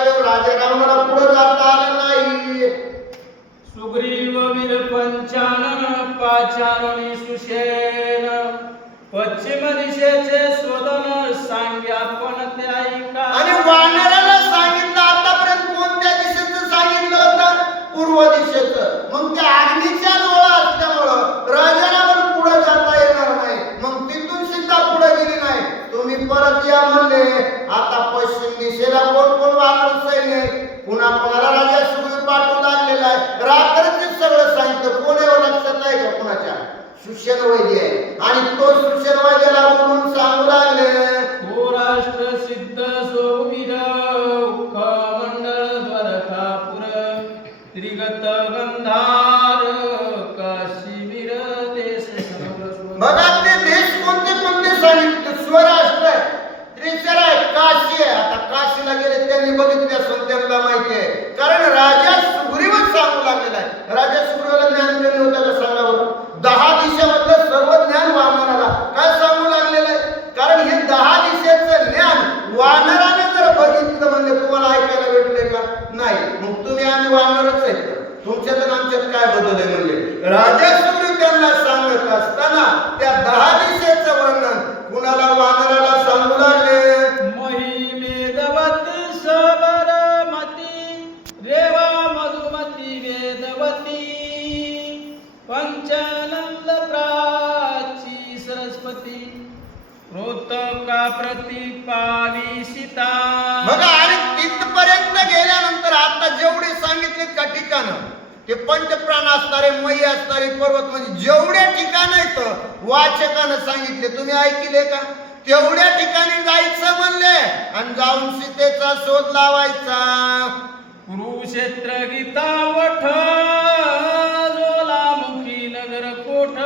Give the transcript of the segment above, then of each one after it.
गेल्यावर राजा रावणाला पुढे जाता आलं नाही. सुग्रीव वीर पंचानन पाचारणी सुषेण. पश्चिम दिशेचे स्वदन सांग्या पण ते ऐका आणि सुषेण वैद्य आहे. आणि तो सुषेण वैद्याला बोलून सांगू लागले. हो राष्ट्र सिद्ध सोवीर मंडळ द्वारकापुर त्रिगत गंधार काशीवीर देश. बघा ते देश कोणते कोणते सांगितले स्वराष्ट्र आहे त्रिचर आहे काशी आहे. आता काशीला गेले त्यांनी बघितले असून त्यांना माहिती आहे कारण राजा सुग्रीवच सांगू लागलेला आहे राजा सुग्रीवाला ज्ञान कमी होतं का सांगा बरं दहा दिशेमधलं सर्व ज्ञान वानराला काय सांगू लागलेलं आहे कारण हे दहा दिशेचं ज्ञान वानराने जर बघितलं म्हणजे तुम्हाला ऐकायला भेटले का नाही मग तुम्ही आम्ही वानरच आहेत? तुमच्यात आमच्यात काय बदल आहे म्हणजे? राजा त्यांना सांगत असताना त्या दहा दिशेचं वर्णन कुणाला वानराला सांगू लागले? महिमेदवती सबरमती रेवा मधुमती वेदवती पंचानंद प्राची सरस्वती रोतका प्रतिपाली सीता। बघा ते पंचप्राण असणारे मयी असणारे पर्वत म्हणजे जेवढे ठिकाण आहेत वाचकानं सांगितले. तुम्ही ऐकले का? तेवढ्या ठिकाणी जायचं म्हणले आणि जाऊन सीतेचा शोध लावायचा. कुरुक्षेत्र गीता वठ ज्वालामुखी नगर कोठ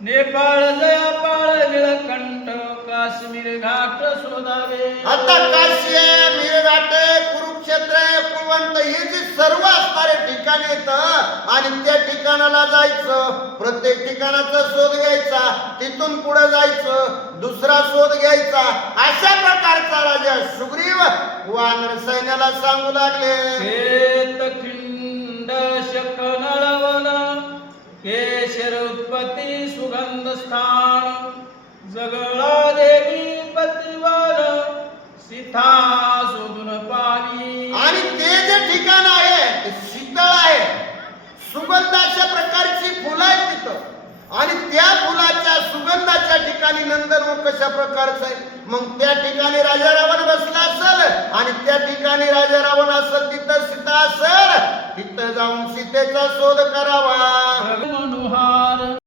नेपाळ जयापाळ निळकंठ काश्मीर घाट शोधावे. आता काशी आहे मेळघाट आहे आहे कुळवंत हे जे सर्व असणारे ठिकाण येत आणि त्या ठिकाणाला जायचं प्रत्येक ठिकाणाचा शोध घ्यायचा तिथून पुढे जायचं दुसरा शोध घ्यायचा अशा प्रकारचा राजा सुग्रीव वानर सैन्याला सांगू लागले. केशर उत्पत्ती सुगंध स्थान जग ठिकाण आहे शीतळ आहे. सुगंधाच्या प्रकारची फुलं आहेत तिथं. आणि त्या फुलाच्या सुगंधाच्या ठिकाणी नंदनवन कशा प्रकारचं आहे? मग त्या ठिकाणी राजा रावण बसला असल आणि त्या ठिकाणी राजा रावण असेल तिथं सीता असेल तिथं जाऊन सीतेचा शोध करावा.